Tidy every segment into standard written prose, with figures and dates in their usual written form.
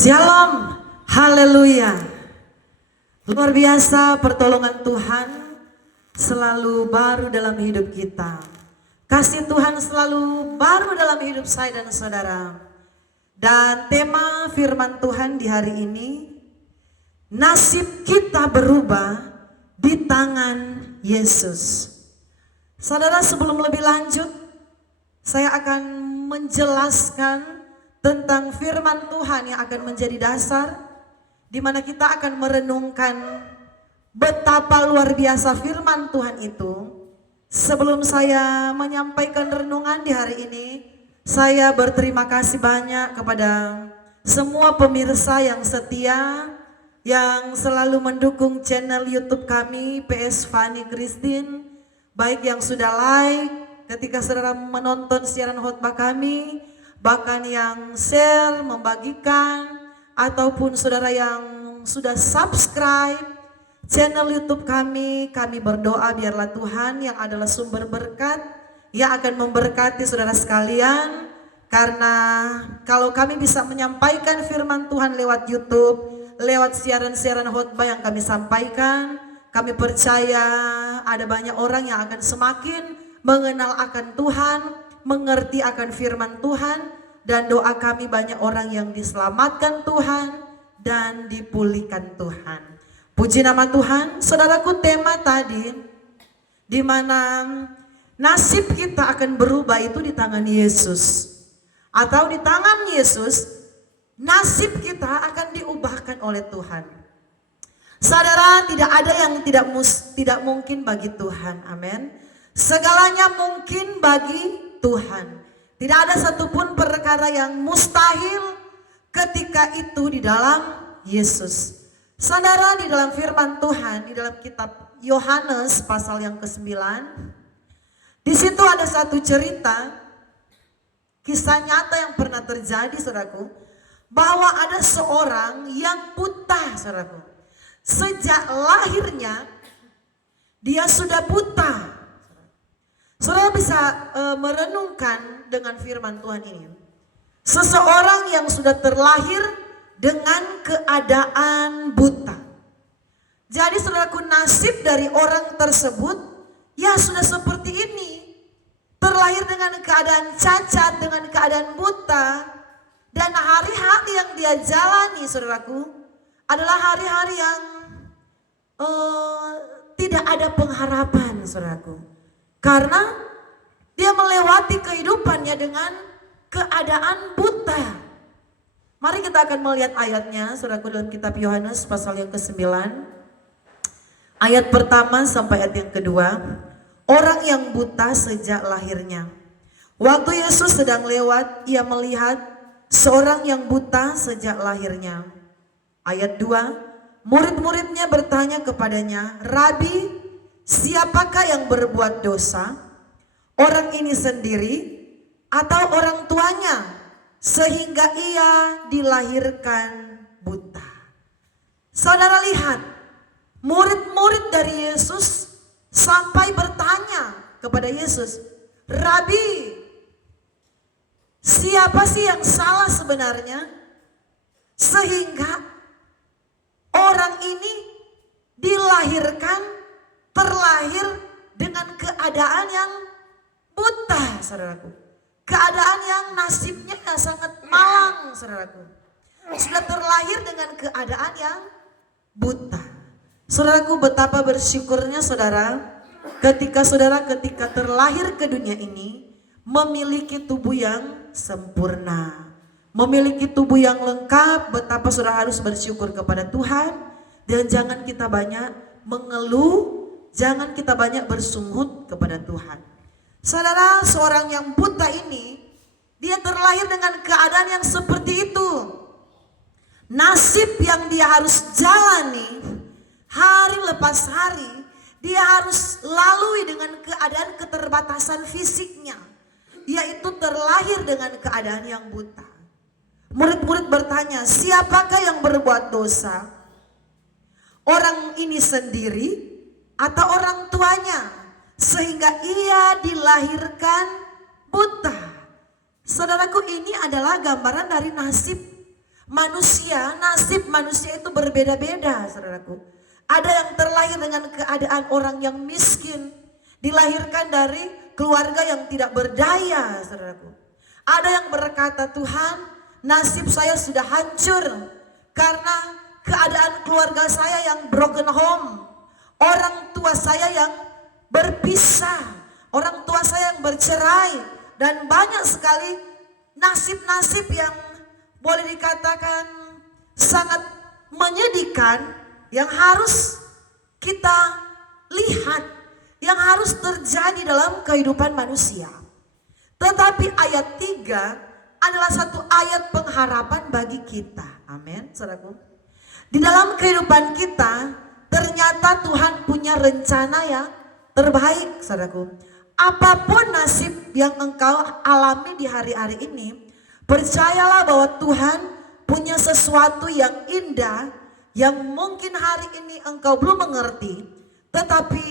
Shalom, haleluya. Luar biasa pertolongan Tuhan selalu baru dalam hidup kita. Kasih Tuhan selalu baru dalam hidup saya dan saudara. Dan tema firman Tuhan di hari ini, nasib kita berubah di tangan Yesus. Saudara, sebelum lebih lanjut, saya akan menjelaskan tentang firman Tuhan yang akan menjadi dasar di mana kita akan merenungkan betapa luar biasa firman Tuhan itu. Sebelum saya menyampaikan renungan di hari ini, saya berterima kasih banyak kepada semua pemirsa yang setia, yang selalu mendukung channel YouTube kami PS Fani Christine, baik yang sudah like ketika saudara menonton siaran khotbah kami, bahkan yang share, membagikan, ataupun saudara yang sudah subscribe channel YouTube kami berdoa biarlah Tuhan yang adalah sumber berkat yang akan memberkati saudara sekalian. Karena kalau kami bisa menyampaikan firman Tuhan lewat YouTube, lewat siaran-siaran khotbah yang kami sampaikan, kami percaya ada banyak orang yang akan semakin mengenal akan Tuhan, mengerti akan firman Tuhan, dan doa kami banyak orang yang diselamatkan Tuhan dan dipulihkan Tuhan. Puji nama Tuhan. Saudaraku, tema tadi di mana nasib kita akan berubah itu di tangan Yesus, atau di tangan Yesus nasib kita akan diubahkan oleh Tuhan. Saudara, tidak ada yang tidak mungkin bagi Tuhan. Amin. Segalanya mungkin bagi Tuhan. Tidak ada satupun perkara yang mustahil ketika itu di dalam Yesus. Saudara, di dalam firman Tuhan, di dalam kitab Yohanes pasal yang ke-9, di situ ada satu cerita, kisah nyata yang pernah terjadi, saudaraku, bahwa ada seorang yang buta, saudaraku. Sejak lahirnya dia sudah buta. Saudara bisa merenungkan dengan firman Tuhan ini. Seseorang yang sudah terlahir dengan keadaan buta. Jadi saudaraku, nasib dari orang tersebut ya sudah seperti ini. Terlahir dengan keadaan cacat, dengan keadaan buta. Dan hari-hari yang dia jalani, saudaraku, adalah hari-hari yang tidak ada pengharapan, saudaraku. Karena dia melewati kehidupannya dengan keadaan buta. Mari kita akan melihat ayatnya, saudaraku, dalam kitab Yohanes pasal yang ke-9. Ayat pertama sampai ayat yang kedua. Orang yang buta sejak lahirnya. Waktu Yesus sedang lewat, ia melihat seorang yang buta sejak lahirnya. Ayat 2. Murid-muridnya bertanya kepadanya, Rabi, siapakah yang berbuat dosa? Orang ini sendiri atau orang tuanya sehingga ia dilahirkan buta? Saudara lihat, murid-murid dari Yesus sampai bertanya kepada Yesus, Rabi, siapa sih yang salah sebenarnya sehingga orang ini terlahir dengan keadaan yang buta, saudaraku. Keadaan yang nasibnya sangat malang, saudaraku. Sudah terlahir dengan keadaan yang buta. Saudaraku, betapa bersyukurnya saudara ketika terlahir ke dunia ini memiliki tubuh yang sempurna, memiliki tubuh yang lengkap. Betapa saudara harus bersyukur kepada Tuhan. Dan jangan kita banyak mengeluh, jangan kita banyak bersungut kepada Tuhan. Saudara, seorang yang buta ini, dia terlahir dengan keadaan yang seperti itu. Nasib yang dia harus jalani hari lepas hari, dia harus lalui dengan keadaan keterbatasan fisiknya, yaitu terlahir dengan keadaan yang buta. Murid-murid bertanya, siapakah yang berbuat dosa? Orang ini sendiri atau orang tuanya sehingga ia dilahirkan buta? Saudaraku, ini adalah gambaran dari nasib Manusia, nasib manusia itu berbeda-beda, saudaraku. Ada yang terlahir dengan keadaan orang yang miskin, dilahirkan dari keluarga yang tidak berdaya, saudaraku. Ada yang berkata, Tuhan, nasib saya sudah hancur karena keadaan keluarga saya yang broken home. Orang tua saya yang berpisah, orang tua saya yang bercerai, dan banyak sekali nasib-nasib yang boleh dikatakan sangat menyedihkan yang harus kita lihat, yang harus terjadi dalam kehidupan manusia. Tetapi ayat 3 adalah satu ayat pengharapan bagi kita. Amin, saudaraku. Di dalam kehidupan kita ternyata Tuhan punya rencana yang terbaik, saudaraku. Apapun nasib yang engkau alami di hari-hari ini, percayalah bahwa Tuhan punya sesuatu yang indah yang mungkin hari ini engkau belum mengerti, tetapi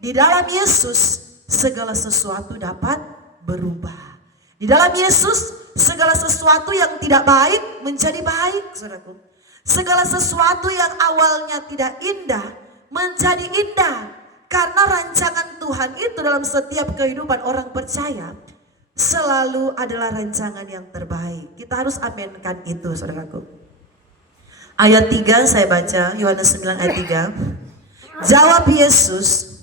di dalam Yesus segala sesuatu dapat berubah. Di dalam Yesus segala sesuatu yang tidak baik menjadi baik, saudaraku. Segala sesuatu yang awalnya tidak indah menjadi indah, karena rancangan Tuhan itu dalam setiap kehidupan orang percaya selalu adalah rancangan yang terbaik. Kita harus aminkan itu, saudaraku. Ayat 3 saya baca, Yohanes 9 ayat 3. Jawab Yesus,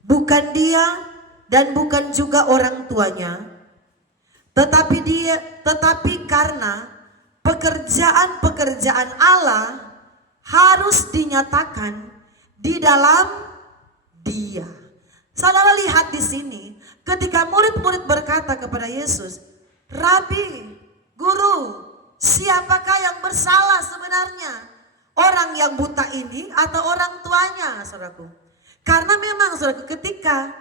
bukan dia dan bukan juga orang tuanya, tetapi karena pekerjaan-pekerjaan Allah harus dinyatakan di dalam dia. Saudara lihat di sini, ketika murid-murid berkata kepada Yesus, Rabi, Guru, siapakah yang bersalah sebenarnya? Orang yang buta ini atau orang tuanya, saudaraku? Karena memang, saudaraku, ketika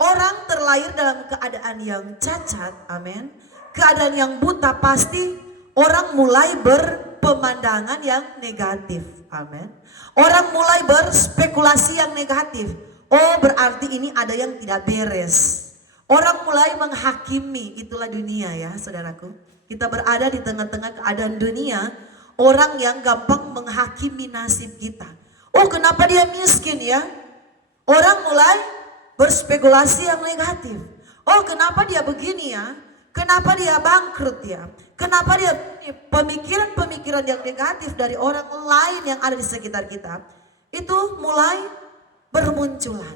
orang terlahir dalam keadaan yang cacat, amin, keadaan yang buta, pasti orang mulai berpemandangan yang negatif, amin. Orang mulai berspekulasi yang negatif. Oh, berarti ini ada yang tidak beres. Orang mulai menghakimi, itulah dunia ya, saudaraku. Kita berada di tengah-tengah keadaan dunia, orang yang gampang menghakimi nasib kita. Oh, kenapa dia miskin ya? Orang mulai berspekulasi yang negatif. Oh, kenapa dia begini ya? Kenapa dia bangkrut ya? Kenapa dia pemikiran-pemikiran yang negatif dari orang lain yang ada di sekitar kita itu mulai bermunculan.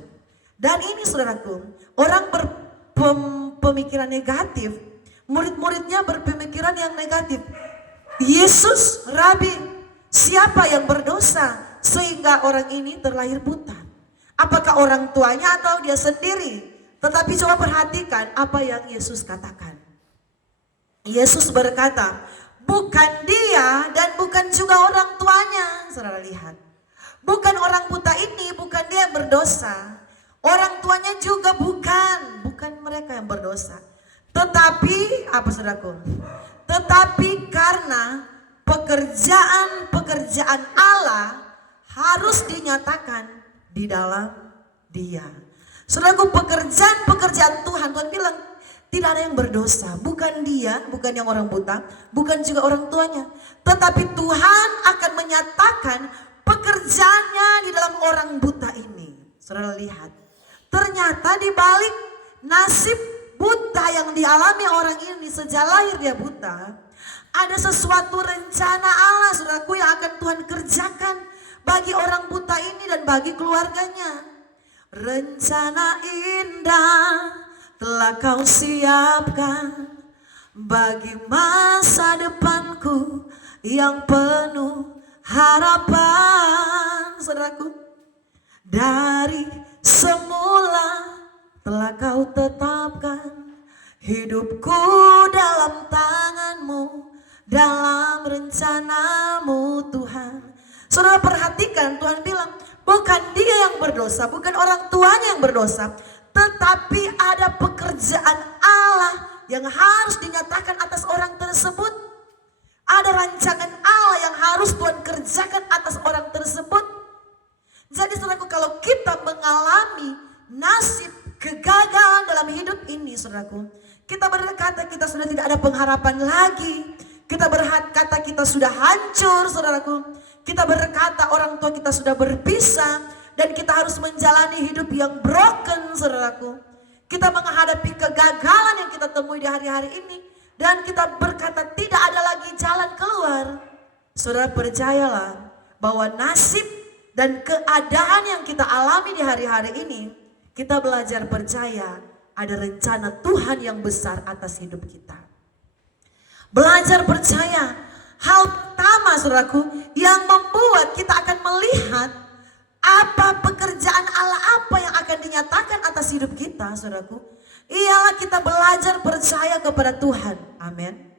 Dan ini, saudaraku, orang berpemikiran negatif, murid-muridnya berpemikiran yang negatif. Yesus, Rabi, siapa yang berdosa sehingga orang ini terlahir buta? Apakah orang tuanya atau dia sendiri? Tetapi coba perhatikan apa yang Yesus katakan. Yesus berkata, bukan dia dan bukan juga orang tuanya. Saudara lihat, bukan orang buta ini, bukan dia yang berdosa. Orang tuanya juga bukan mereka yang berdosa. Tetapi, apa saudaraku? Tetapi karena pekerjaan-pekerjaan Allah harus dinyatakan di dalam dia. Saudaraku, pekerjaan-pekerjaan Tuhan bilang tidak ada yang berdosa. Bukan dia, bukan yang orang buta, bukan juga orang tuanya. Tetapi Tuhan akan menyatakan pekerjaannya di dalam orang buta ini. Saudara lihat, ternyata di balik nasib buta yang dialami orang ini sejak lahir dia buta, ada sesuatu rencana Allah, saudaraku, yang akan Tuhan kerjakan bagi orang buta ini dan bagi keluarganya. Rencana indah telah kau siapkan bagi masa depanku yang penuh harapan. Saudaraku, dari semula telah kau tetapkan hidupku dalam tanganmu, dalam rencanamu Tuhan. Saudara perhatikan, Tuhan bilang bukan dia yang berdosa, bukan orang tuanya yang berdosa, tetapi ada pekerjaan Allah yang harus dinyatakan atas orang tersebut. Ada rancangan Allah yang harus Tuhan kerjakan atas orang tersebut. Jadi saudaraku, kalau kita mengalami nasib kegagalan dalam hidup ini, saudaraku, kita berkata kita sudah tidak ada pengharapan lagi. Kita berkata kita sudah hancur, saudaraku. Kita berkata orang tua kita sudah berpisah dan kita harus menjalani hidup yang broken, saudaraku. Kita menghadapi kegagalan yang kita temui di hari-hari ini dan kita berkata tidak ada lagi jalan keluar. Saudara, percayalah bahwa nasib dan keadaan yang kita alami di hari-hari ini, kita belajar percaya ada rencana Tuhan yang besar atas hidup kita. Belajar percaya, hal pertama saudaraku yang membuat kita akan melihat apa pekerjaan Allah, apa yang akan dinyatakan atas hidup kita, saudaraku, ialah kita belajar percaya kepada Tuhan. Amin.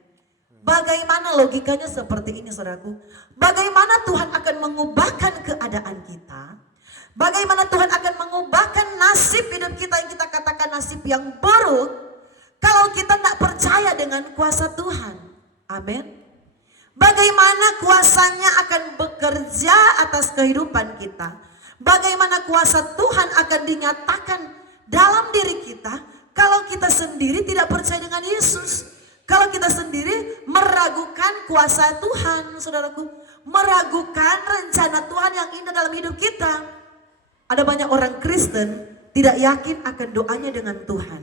Bagaimana logikanya seperti ini, saudaraku? Bagaimana Tuhan akan mengubahkan keadaan kita? Bagaimana Tuhan akan mengubahkan nasib hidup kita yang kita katakan nasib yang buruk kalau kita tak percaya dengan kuasa Tuhan? Amin. Bagaimana kuasanya akan bekerja atas kehidupan kita? Bagaimana kuasa Tuhan akan dinyatakan dalam diri kita kalau kita sendiri tidak percaya dengan Yesus? Kalau kita sendiri meragukan kuasa Tuhan, saudaraku, meragukan rencana Tuhan yang indah dalam hidup kita. Ada banyak orang Kristen tidak yakin akan doanya dengan Tuhan.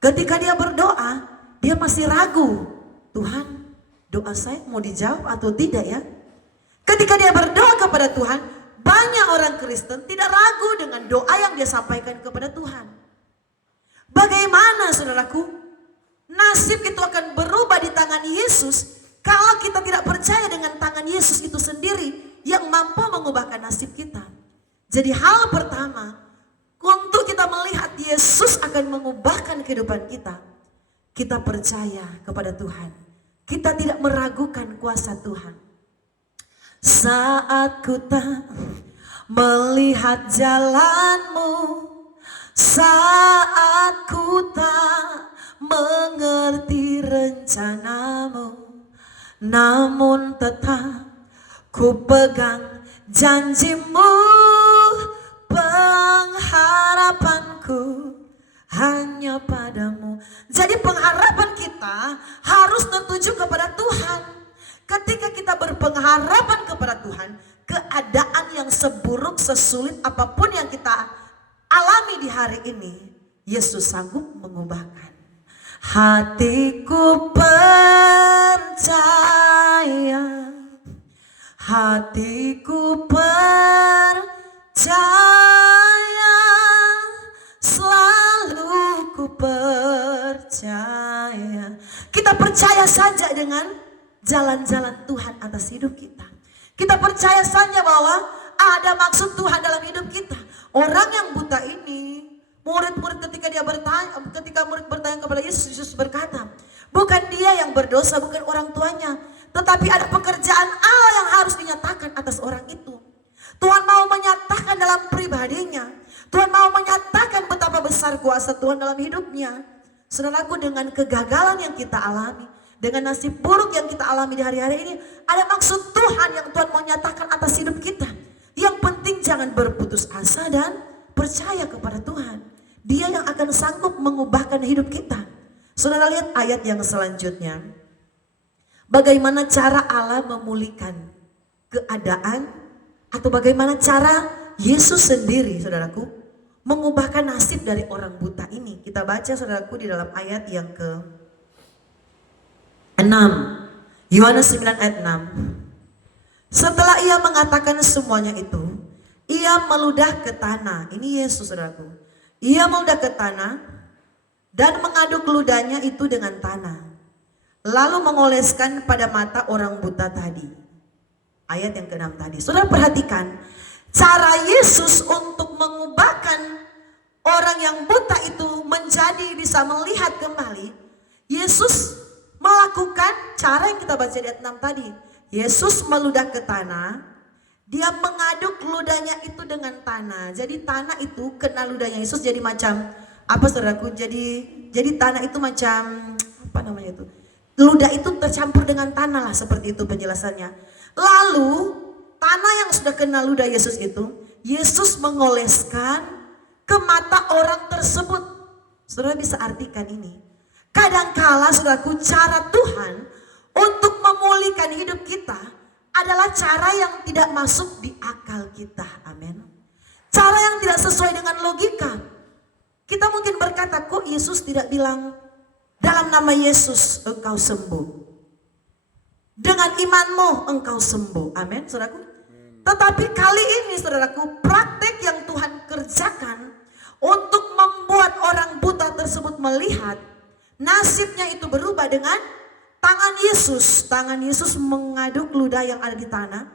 Ketika dia berdoa, dia masih ragu. Tuhan, doa saya mau dijawab atau tidak ya? Ketika dia berdoa kepada Tuhan, banyak orang Kristen tidak ragu dengan doa yang dia sampaikan kepada Tuhan. Bagaimana, saudaraku? Nasib itu akan berubah di tangan Yesus kalau kita tidak percaya dengan tangan Yesus itu sendiri yang mampu mengubahkan nasib kita. Jadi hal pertama, untuk kita melihat Yesus akan mengubahkan kehidupan kita, kita percaya kepada Tuhan. Kita tidak meragukan kuasa Tuhan. Saat ku tak melihat jalanmu, saat ku tak mengerti rencanamu, namun tetap ku pegang janjimu, pengharapanku hanya padamu. Jadi pengharapan kita harus tertuju kepada Tuhan. Ketika kita berpengharapan kepada Tuhan, keadaan yang seburuk, sesulit apapun yang kita alami di hari ini, Yesus sanggup mengubahkan. Hatiku percaya, hatiku percaya, selalu ku percaya. Kita percaya saja dengan jalan-jalan Tuhan atas hidup kita. Kita percaya saja bahwa ada maksud Tuhan dalam hidup kita. Orang yang buta ini, murid-murid ketika murid bertanya kepada Yesus, Yesus berkata, bukan dia yang berdosa, bukan orang tuanya, tetapi ada pekerjaan Allah yang harus dinyatakan atas orang itu. Tuhan mau menyatakan dalam pribadinya. Tuhan mau menyatakan betapa besar kuasa Tuhan dalam hidupnya. Saudaraku, dengan kegagalan yang kita alami, dengan nasib buruk yang kita alami di hari-hari ini, ada maksud Tuhan yang Tuhan mau nyatakan atas hidup kita. Yang penting jangan berputus asa dan percaya kepada Tuhan. Dia yang akan sanggup mengubahkan hidup kita. Saudara lihat ayat yang selanjutnya. Bagaimana cara Allah memulihkan keadaan, atau bagaimana cara Yesus sendiri, saudaraku, mengubahkan nasib dari orang buta ini. Kita baca, saudaraku, di dalam ayat yang ke-6. Yohanes 9 ayat 6. Setelah ia mengatakan semuanya itu, ia meludah ke tanah. Ini Yesus, saudaraku. Ia meludah ke tanah dan mengaduk ludahnya itu dengan tanah. Lalu mengoleskan pada mata orang buta tadi. Ayat yang ke-6 tadi. Saudara perhatikan cara Yesus untuk mengubahkan orang yang buta itu menjadi bisa melihat kembali. Yesus melakukan cara yang kita baca di ayat 6 tadi. Yesus meludah ke tanah. Dia mengaduk ludahnya itu dengan tanah. Jadi tanah itu kena ludahnya Yesus jadi macam apa, saudaraku? Jadi tanah itu macam apa namanya itu? Ludah itu tercampur dengan tanah lah, seperti itu penjelasannya. Lalu tanah yang sudah kena ludah Yesus itu, Yesus mengoleskan ke mata orang tersebut. Saudara bisa artikan ini. Kadangkala, saudaraku, cara Tuhan untuk memulihkan hidup kita adalah cara yang tidak masuk di akal kita. Amin. Cara yang tidak sesuai dengan logika. Kita mungkin berkata, kok Yesus tidak bilang dalam nama Yesus engkau sembuh. Dengan imanmu engkau sembuh. Amin, saudaraku. Tetapi kali ini, saudaraku, praktek yang Tuhan kerjakan untuk membuat orang buta tersebut melihat, nasibnya itu berubah dengan tangan Yesus. Tangan Yesus mengaduk ludah yang ada di tanah.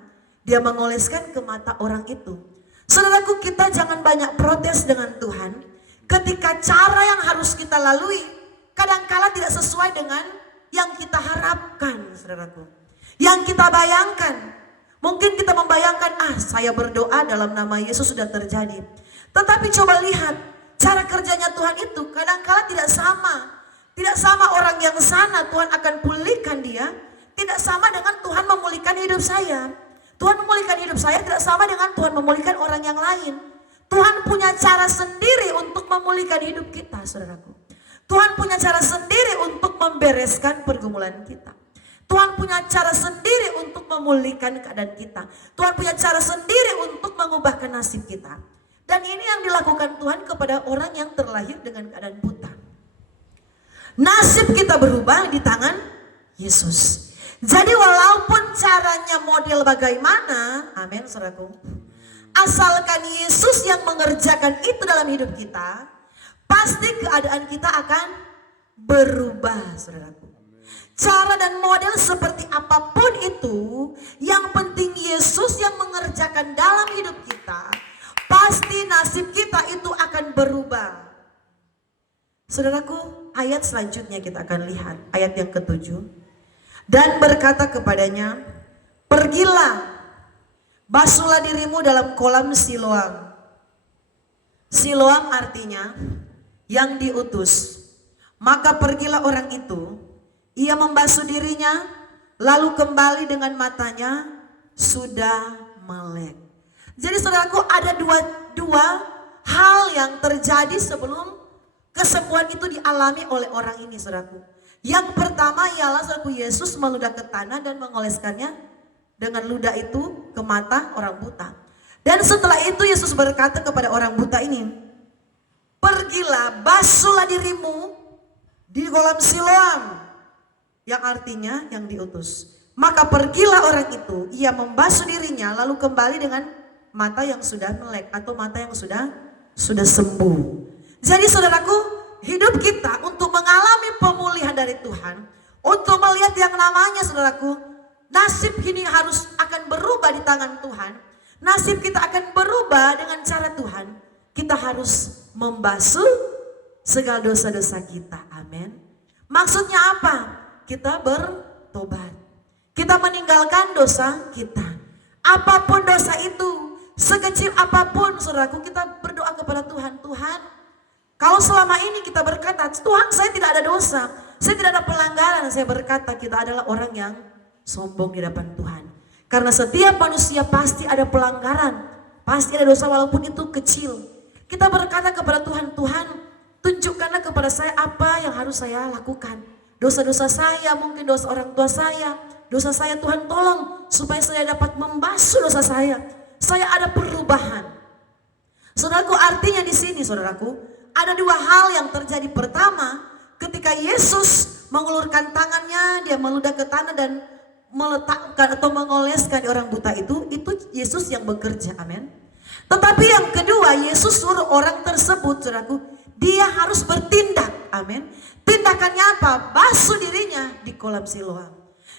Dia mengoleskan ke mata orang itu. Saudaraku, kita jangan banyak protes dengan Tuhan ketika cara yang harus kita lalui kadangkala tidak sesuai dengan yang kita harapkan, saudaraku. Yang kita bayangkan. Mungkin kita membayangkan, saya berdoa dalam nama Yesus sudah terjadi. Tetapi coba lihat, cara kerjanya Tuhan itu kadangkala tidak sama. Tidak sama orang yang sana Tuhan akan pulihkan dia. Tidak sama dengan Tuhan memulihkan hidup saya. Tuhan memulihkan hidup saya tidak sama dengan Tuhan memulihkan orang yang lain. Tuhan punya cara sendiri untuk memulihkan hidup kita, saudaraku. Tuhan punya cara sendiri untuk membereskan pergumulan kita. Tuhan punya cara sendiri untuk memulihkan keadaan kita. Tuhan punya cara sendiri untuk mengubahkan nasib kita. Dan ini yang dilakukan Tuhan kepada orang yang terlahir dengan keadaan buta. Nasib kita berubah di tangan Yesus. Jadi walaupun caranya model bagaimana, amin saudaraku, asalkan Yesus yang mengerjakan itu dalam hidup kita, pasti keadaan kita akan berubah, saudaraku. Cara dan model seperti apapun itu, yang penting Yesus yang mengerjakan dalam hidup kita, pasti nasib kita itu akan berubah. Saudaraku, ayat selanjutnya kita akan lihat, ayat yang ke-7. Dan berkata kepadanya, pergilah, basuhlah dirimu dalam kolam Siloam. Siloam artinya yang diutus. Maka pergilah orang itu, ia membasuh dirinya, lalu kembali dengan matanya sudah melek. Jadi saudaraku, ada dua hal yang terjadi sebelum kesembuhan itu dialami oleh orang ini, saudaraku. Yang pertama ialah saudaraku, Yesus meludah ke tanah dan mengoleskannya dengan ludah itu ke mata orang buta. Dan setelah itu Yesus berkata kepada orang buta ini, pergilah, basuhlah dirimu di kolam Siloam, yang artinya yang diutus. Maka pergilah orang itu, ia membasuh dirinya, lalu kembali dengan mata yang sudah melek atau mata yang sudah sembuh. Jadi saudaraku, hidup kita untuk mengalami pemulihan dari Tuhan, untuk melihat yang namanya saudaraku, nasib ini akan berubah di tangan Tuhan. Nasib kita akan berubah dengan cara Tuhan. Kita harus membasuh segala dosa-dosa kita. Amin. Maksudnya apa? Kita bertobat. Kita meninggalkan dosa kita. Apapun dosa itu, sekecil apapun saudaraku, kita berdoa kepada Tuhan. Tuhan, kalau selama ini kita berkata, Tuhan saya tidak ada dosa, saya tidak ada pelanggaran, saya berkata kita adalah orang yang sombong di hadapan Tuhan. Karena setiap manusia pasti ada pelanggaran, pasti ada dosa walaupun itu kecil. Kita berkata kepada Tuhan, Tuhan tunjukkanlah kepada saya apa yang harus saya lakukan. Dosa-dosa saya, mungkin dosa orang tua saya, dosa saya Tuhan tolong supaya saya dapat membasuh dosa saya. Saya ada perubahan. Saudaraku, artinya di sini saudaraku, ada dua hal yang terjadi. Pertama, ketika Yesus mengulurkan tangannya, dia meludah ke tanah dan meletakkan atau mengoleskan orang buta itu Yesus yang bekerja, amin. Tetapi yang kedua, Yesus suruh orang tersebut, saudaraku, dia harus bertindak, amin. Tindakannya apa? Basuh dirinya di kolam Siloam.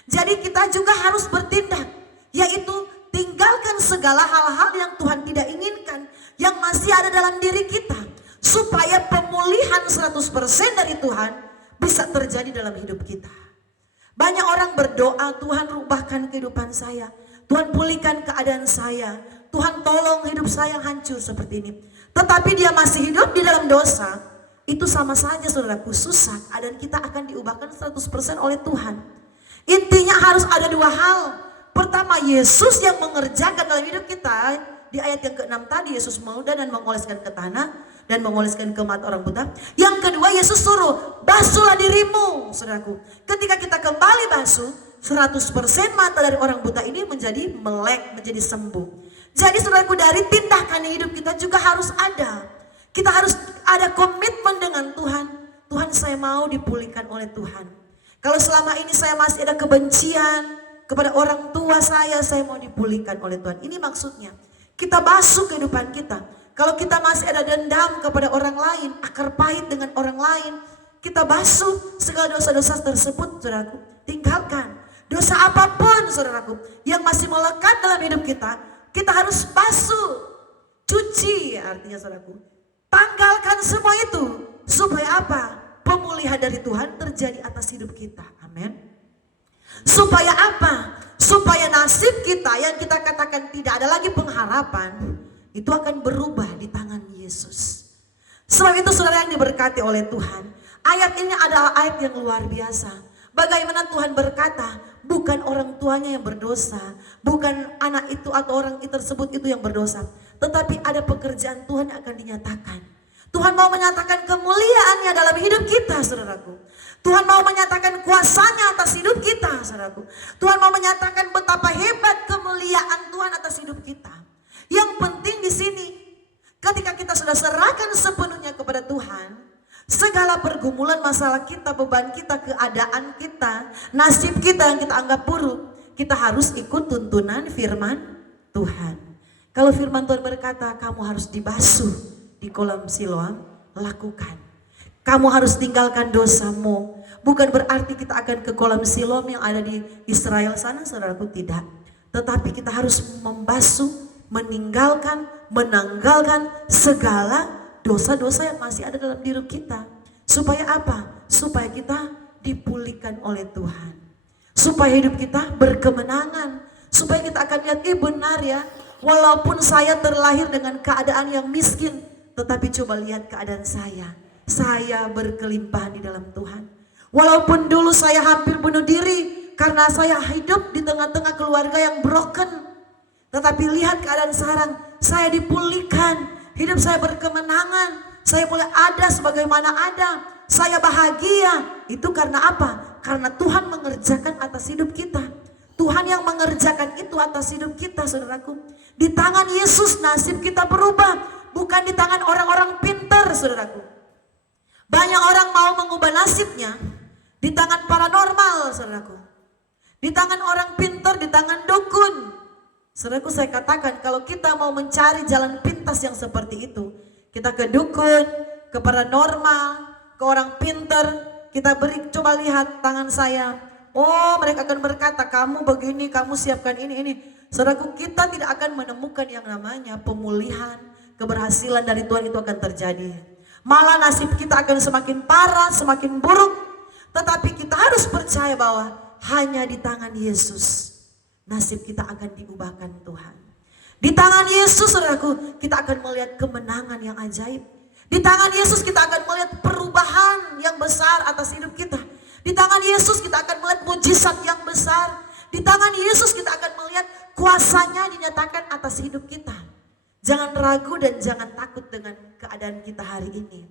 Jadi kita juga harus bertindak, yaitu tinggalkan segala hal-hal yang Tuhan tidak inginkan, yang masih ada dalam diri kita, supaya pemulihan 100% dari Tuhan bisa terjadi dalam hidup kita. Banyak orang berdoa, Tuhan rubahkan kehidupan saya, Tuhan pulihkan keadaan saya, Tuhan tolong hidup saya yang hancur seperti ini. Tetapi dia masih hidup di dalam dosa, itu sama saja saudaraku, susah. Keadaan kita akan diubahkan 100% oleh Tuhan. Intinya harus ada dua hal. Pertama, Yesus yang mengerjakan dalam hidup kita. Di ayat yang ke-6 tadi, Yesus meludah dan mengoleskan ke tanah dan mengoleskan ke mata orang buta. Yang kedua, Yesus suruh, basuhlah dirimu, saudaraku. Ketika kita kembali basuh, 100% mata dari orang buta ini menjadi melek, menjadi sembuh. Jadi saudaraku, dari tindakan hidup kita juga harus ada. Kita harus ada komitmen dengan Tuhan. Tuhan, saya mau dipulihkan oleh Tuhan. Kalau selama ini saya masih ada kebencian kepada orang tua saya mau dipulihkan oleh Tuhan. Ini maksudnya. Kita basuh kehidupan kita. Kalau kita masih ada dendam kepada orang lain, akar pahit dengan orang lain, kita basuh segala dosa-dosa tersebut, saudaraku. Tinggalkan. Dosa apapun, saudaraku, yang masih melekat dalam hidup kita, kita harus basuh. Cuci artinya, saudaraku. Tanggalkan semua itu. Supaya apa? Pemulihan dari Tuhan terjadi atas hidup kita. Amin. Supaya apa? Supaya nasib kita yang kita katakan tidak ada lagi pengharapan, itu akan berubah di tangan Yesus. Sebab itu saudara yang diberkati oleh Tuhan, ayat ini adalah ayat yang luar biasa. Bagaimana Tuhan berkata, bukan orang tuanya yang berdosa, bukan anak itu atau orang tersebut itu yang berdosa, tetapi ada pekerjaan Tuhan yang akan dinyatakan. Tuhan mau menyatakan kemuliaannya dalam hidup kita, saudaraku. Tuhan mau menyatakan kuasanya atas hidup kita, saudaraku. Tuhan mau menyatakan betapa hebat kemuliaan Tuhan atas hidup kita. Yang penting di sini, ketika kita sudah serahkan sepenuhnya kepada Tuhan, segala pergumulan masalah kita, beban kita, keadaan kita, nasib kita yang kita anggap buruk, kita harus ikut tuntunan firman Tuhan. Kalau firman Tuhan berkata, kamu harus dibasuh di kolam Siloam, lakukan. Kamu harus tinggalkan dosamu. Bukan berarti kita akan ke kolam Siloam yang ada di Israel sana, saudaraku, tidak. Tetapi kita harus membasuh, meninggalkan, menanggalkan segala dosa-dosa yang masih ada dalam diri kita. Supaya apa? Supaya kita dipulihkan oleh Tuhan. Supaya hidup kita berkemenangan. Supaya kita akan lihat, benar ya, walaupun saya terlahir dengan keadaan yang miskin, tetapi coba lihat keadaan saya berkelimpahan di dalam Tuhan. Walaupun dulu saya hampir bunuh diri karena saya hidup di tengah-tengah keluarga yang broken, tetapi lihat keadaan sekarang, saya dipulihkan, hidup saya berkemenangan, saya boleh ada sebagaimana ada, saya bahagia. Itu karena apa? Karena Tuhan mengerjakan atas hidup kita. Tuhan yang mengerjakan itu atas hidup kita, saudaraku. Di tangan Yesus nasib kita berubah. Bukan di tangan orang-orang pintar, saudaraku. Banyak orang mau mengubah nasibnya di tangan paranormal, saudaraku. Di tangan orang pintar, di tangan dukun. Saudaraku, saya katakan kalau kita mau mencari jalan pintas yang seperti itu, kita ke dukun, ke paranormal, ke orang pintar, kita beri, coba lihat tangan saya. Oh, mereka akan berkata, kamu begini, kamu siapkan ini. Saudaraku, kita tidak akan menemukan yang namanya pemulihan, keberhasilan dari Tuhan itu akan terjadi. Malah nasib kita akan semakin parah, semakin buruk. Tetapi kita harus percaya bahwa hanya di tangan Yesus nasib kita akan diubahkan Tuhan. Di tangan Yesus, saudaraku, kita akan melihat kemenangan yang ajaib. Di tangan Yesus kita akan melihat perubahan yang besar atas hidup kita. Di tangan Yesus kita akan melihat mujizat yang besar. Di tangan Yesus kita akan melihat kuasanya dinyatakan atas hidup kita. Jangan ragu dan jangan takut dengan keadaan kita hari ini.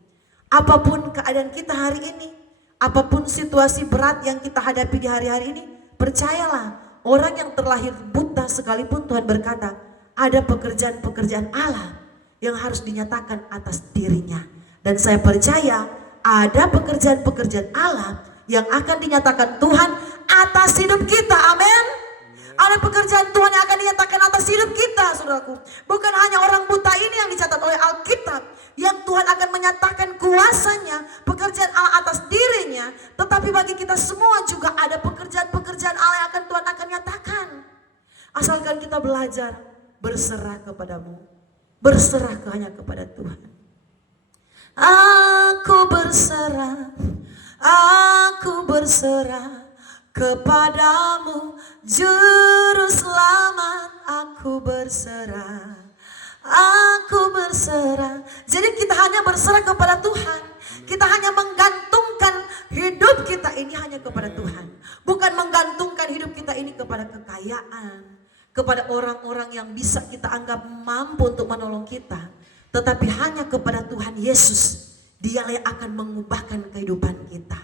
Apapun keadaan kita hari ini, apapun situasi berat yang kita hadapi di hari-hari ini, percayalah, orang yang terlahir buta sekalipun Tuhan berkata, ada pekerjaan-pekerjaan Allah yang harus dinyatakan atas dirinya. Dan saya percaya ada pekerjaan-pekerjaan Allah yang akan dinyatakan Tuhan atas hidup kita. Amin. Ada pekerjaan Tuhan yang akan dinyatakan atas hidup kita, saudaraku. Bukan hanya orang buta ini yang dicatat oleh Alkitab, yang Tuhan akan menyatakan kuasanya, pekerjaan Allah atas dirinya. Tetapi bagi kita semua juga ada pekerjaan-pekerjaan Allah yang akan Tuhan akan nyatakan. Asalkan kita belajar berserah kepadamu, berserah hanya kepada Tuhan. Aku berserah kepadamu, Juru Selamat, aku berserah. Jadi kita hanya berserah kepada Tuhan. Kita hanya menggantungkan hidup kita ini hanya kepada Tuhan. Bukan menggantungkan hidup kita ini kepada kekayaan, kepada orang-orang yang bisa kita anggap mampu untuk menolong kita. Tetapi hanya kepada Tuhan Yesus. Dialah yang akan mengubahkan kehidupan kita.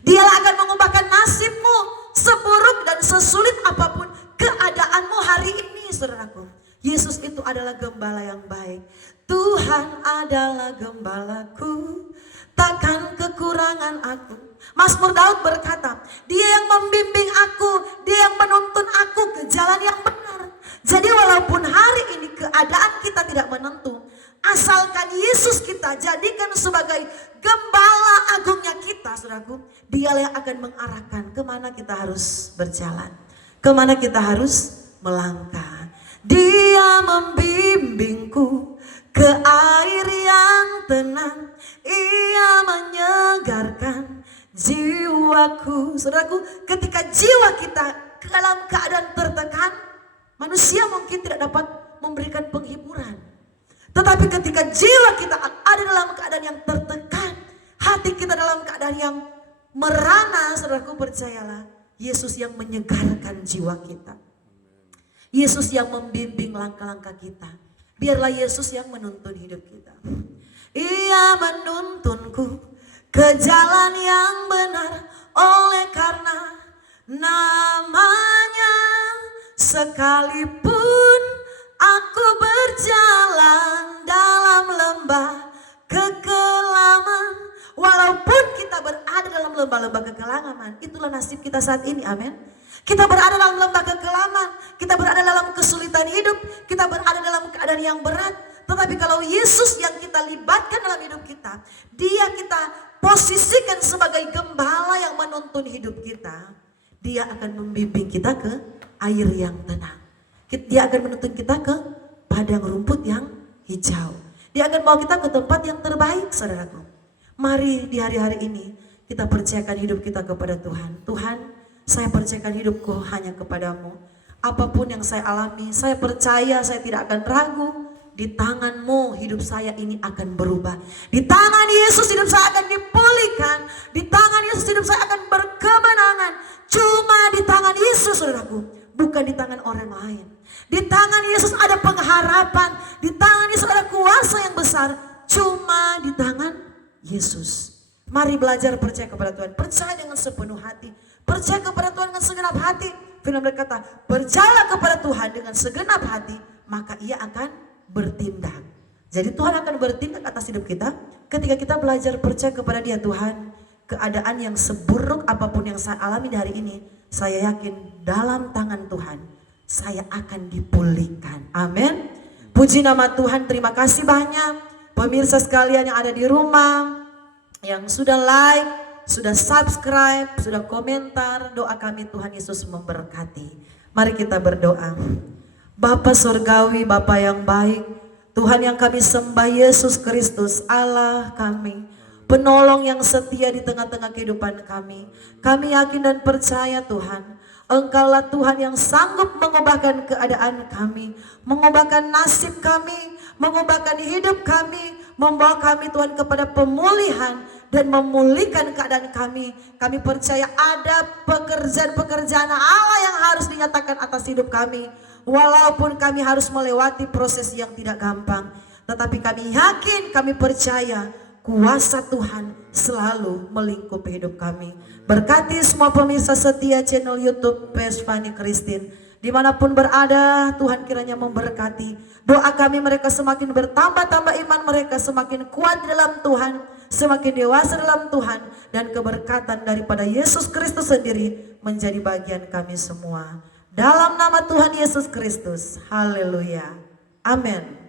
Dialah akan mengubahkan nasibmu. seburuk dan sesulit apapun keadaanmu hari ini, saudaraku, Yesus itu adalah gembala yang baik. Tuhan adalah gembalaku, takkan kekurangan aku. Mazmur Daud berkata, Dia yang membimbing aku, Dia yang menuntun aku ke jalan yang benar. Jadi walaupun hari ini keadaan kita tidak menentu, asalkan Yesus kita jadikan sebagai gembala agungnya kita, saudaraku, Dialah yang akan mengarahkan kemana kita harus berjalan, kemana kita harus melangkah. Dia membimbingku ke air yang tenang, Ia menyegarkan jiwaku. Saudaraku, ketika jiwa kita dalam keadaan tertekan, manusia mungkin tidak dapat memberikan penghiburan. Tetapi ketika jiwa kita ada dalam keadaan yang tertekan, hati kita dalam keadaan yang merana, saudaraku, percayalah, Yesus yang menyegarkan jiwa kita. Yesus yang membimbing langkah-langkah kita. Biarlah Yesus yang menuntun hidup kita. Ia menuntunku ke jalan yang benar, oleh karena namanya. Sekalipun aku berjalan dalam lembah kekelaman, walaupun kita berada dalam lembah-lembah kekelaman, itulah nasib kita saat ini, amin. Kita berada dalam lembah kekelaman, kita berada dalam kesulitan hidup, kita berada dalam keadaan yang berat. Tetapi kalau Yesus yang kita libatkan dalam hidup kita, Dia kita posisikan sebagai gembala yang menuntun hidup kita, Dia akan membimbing kita ke air yang tenang. Dia akan menuntun kita ke padang rumput yang hijau. Dia akan bawa kita ke tempat yang terbaik, saudaraku. Mari di hari-hari ini kita percayakan hidup kita kepada Tuhan. Tuhan, saya percayakan hidupku hanya kepadamu. Apapun yang saya alami, saya percaya saya tidak akan ragu. Di tangan-Mu hidup saya ini akan berubah. Di tangan Yesus hidup saya akan dipulihkan. Di tangan Yesus hidup saya akan berkemenangan. Cuma di tangan Yesus, saudaraku, bukan di tangan orang lain. Di tangan Yesus ada pengharapan. Di tangan Yesus ada kuasa yang besar. Cuma di tangan Yesus. Mari belajar percaya kepada Tuhan. Percaya dengan sepenuh hati. Percaya kepada Tuhan dengan segenap hati. Firman berkata, percayalah kepada Tuhan dengan segenap hati, maka Ia akan bertindak. Jadi Tuhan akan bertindak atas hidup kita ketika kita belajar percaya kepada Dia. Tuhan, keadaan yang seburuk apapun yang saya alami hari ini, saya yakin dalam tangan Tuhan saya akan dipulihkan. Amin. Puji nama Tuhan. Terima kasih banyak pemirsa sekalian yang ada di rumah, yang sudah like, sudah subscribe, sudah komentar. Doa kami Tuhan Yesus memberkati. Mari kita berdoa. Bapa Surgawi, Bapa yang baik, Tuhan yang kami sembah, Yesus Kristus Allah kami, penolong yang setia di tengah-tengah kehidupan kami. Kami yakin dan percaya Tuhan, Engkaulah Tuhan yang sanggup mengubahkan keadaan kami, mengubahkan nasib kami, mengubahkan hidup kami, membawa kami Tuhan kepada pemulihan dan memulihkan keadaan kami. Kami percaya ada pekerjaan-pekerjaan Allah yang harus dinyatakan atas hidup kami. Walaupun kami harus melewati proses yang tidak gampang, tetapi kami yakin, kami percaya kuasa Tuhan selalu melingkupi hidup kami. Berkati semua pemirsa setia channel YouTube Pesvani Christine, dimanapun berada, Tuhan kiranya memberkati. Doa kami mereka semakin bertambah-tambah iman mereka, semakin kuat dalam Tuhan, semakin dewasa dalam Tuhan, dan keberkatan daripada Yesus Kristus sendiri menjadi bagian kami semua. Dalam nama Tuhan Yesus Kristus, haleluya, amin.